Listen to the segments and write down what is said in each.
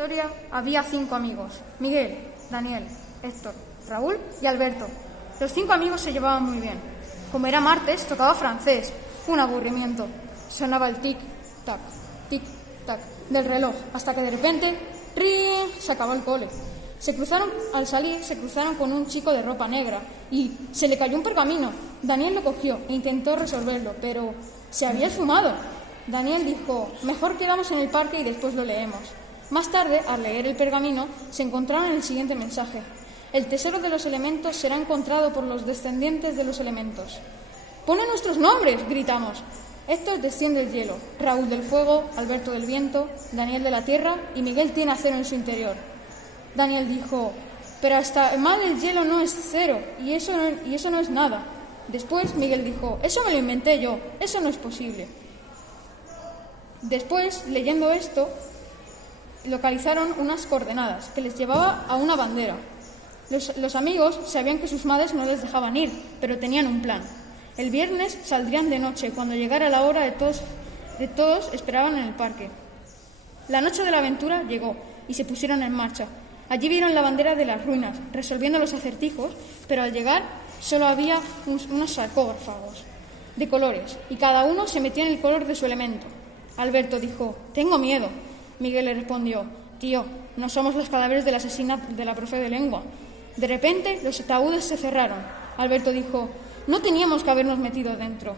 Historia había 5 amigos: Miguel, Daniel, Héctor, Raúl y Alberto. Los 5 amigos se llevaban muy bien. Como era martes, tocaba francés. Un aburrimiento. Sonaba el tic-tac del reloj, hasta que de repente ¡ring! Se acabó el cole. Al salir se cruzaron con un chico de ropa negra y se le cayó un pergamino. Daniel lo cogió e intentó resolverlo, pero se había esfumado. Daniel dijo: mejor quedamos en el parque y después lo leemos. Más tarde, al leer el pergamino, se encontraron el siguiente mensaje: el tesoro de los elementos será encontrado por los descendientes de los elementos. ¡Pone nuestros nombres!, gritamos. Héctor desciende el hielo, Raúl del fuego, Alberto del viento, Daniel de la tierra y Miguel tiene acero en su interior. Daniel dijo: pero hasta mal el hielo no es cero, y eso no es nada. Después Miguel dijo: eso me lo inventé yo, eso no es posible. Después, leyendo esto, localizaron unas coordenadas que les llevaba a una bandera. Los amigos sabían que sus madres no les dejaban ir, pero tenían un plan. El viernes saldrían de noche. Cuando llegara la hora de todos esperaban en el parque. La noche de la aventura llegó y se pusieron en marcha. Allí vieron la bandera de las ruinas, resolviendo los acertijos, pero al llegar solo había unos sarcófagos de colores y cada uno se metía en el color de su elemento. Alberto dijo: tengo miedo. Miguel le respondió: tío, no somos los cadáveres de la asesina de la profe de lengua. De repente los ataúdes se cerraron. Alberto dijo: no teníamos que habernos metido dentro.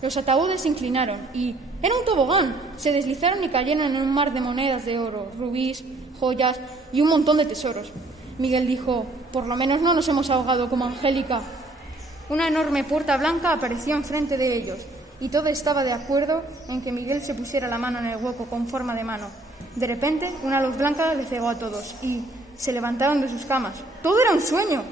Los ataúdes se inclinaron y ¡era un tobogán! Se deslizaron y cayeron en un mar de monedas de oro, rubíes, joyas y un montón de tesoros. Miguel dijo: por lo menos no nos hemos ahogado como Angélica. Una enorme puerta blanca apareció enfrente de ellos y todo estaba de acuerdo en que Miguel se pusiera la mano en el hueco con forma de mano. De repente, una luz blanca les cegó a todos y se levantaron de sus camas. ¡Todo era un sueño!